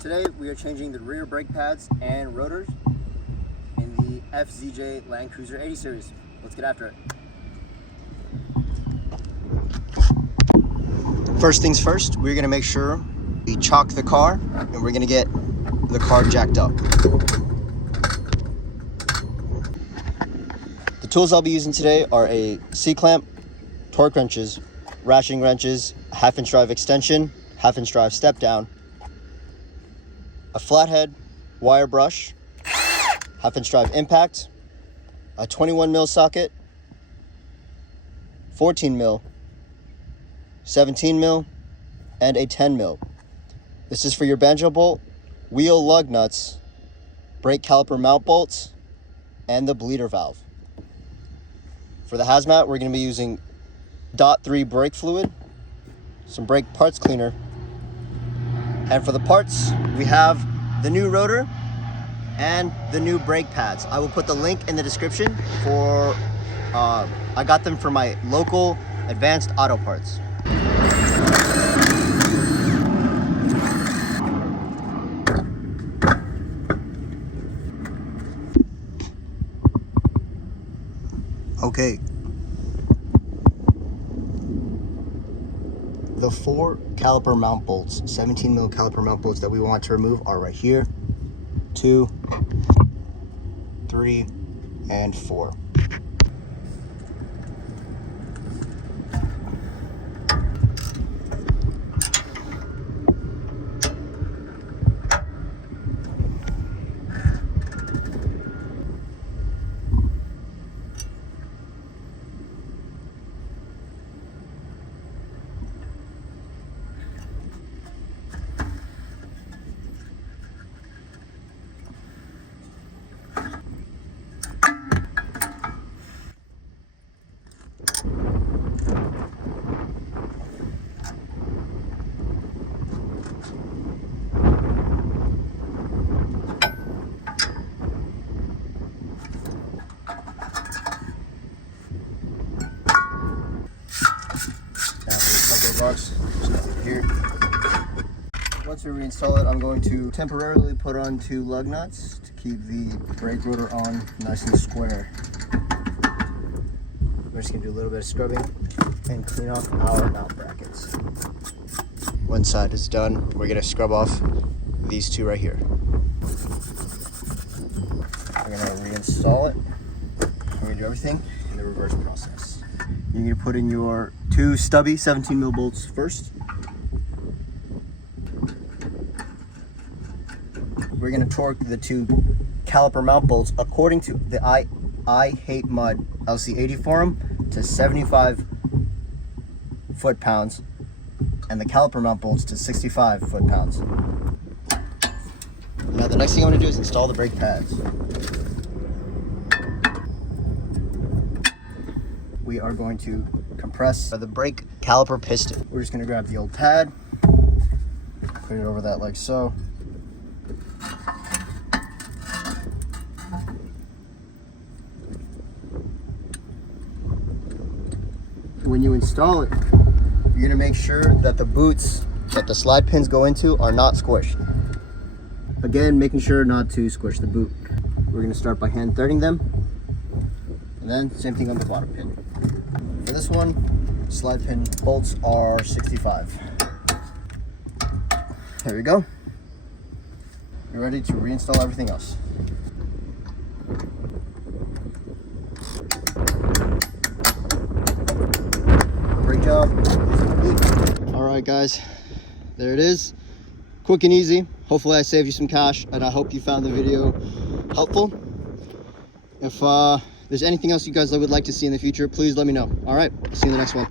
Today we are changing the rear brake pads and rotors in the FZJ LandCruiser 80 series. Let's get after it. First things first, we're gonna make sure we chock the car and we're gonna get the car jacked up. The tools I'll be using today are a C-clamp, torque wrenches, ratcheting wrenches, half-inch drive extension, half-inch drive step down, a flathead wire brush, half-inch drive impact, a 21mm socket, 14mm, 17mm, and a 10mm. This is for your banjo bolt, wheel lug nuts, brake caliper mount bolts, and the bleeder valve. For the hazmat, we're going to be using .3 brake fluid, some brake parts cleaner, and for the parts, we have the new rotor and the new brake pads. I will put the link in the description for, I got them from my local Advanced Auto Parts. Okay. The 4 caliper mount bolts, 17mm caliper mount bolts that we want to remove are right here. 2, 3, and 4. Box here. Once we reinstall it, I'm going to temporarily put on 2 lug nuts to keep the brake rotor on nice and square. We're just going to do a little bit of scrubbing and clean off our mount brackets. One side is done. We're going to scrub off these 2 right here. We're going to reinstall it. We're going to do everything in the reverse process. You're going to put in your 2 stubby 17mm bolts first. We're going to torque the 2 caliper mount bolts according to the I Hate Mud LC80 forum to 75 foot-pounds and the caliper mount bolts to 65 foot-pounds. Now the next thing I'm going to do is install the brake pads. We are going to compress the brake caliper piston. We're just going to grab the old pad, put it over that like so. When you install it, you're going to make sure that the boots that the slide pins go into are not squished. Again, making sure not to squish the boot. We're going to start by hand threading them, and then same thing on the bottom pin. For this one, slide pin bolts are 65. There we go. You're ready to reinstall everything else. Great job. All right, guys, there it is. Quick and easy. Hopefully I saved you some cash, and I hope you found the video helpful. If there's anything else you guys would like to see in the future, please let me know. All right, see you in the next one.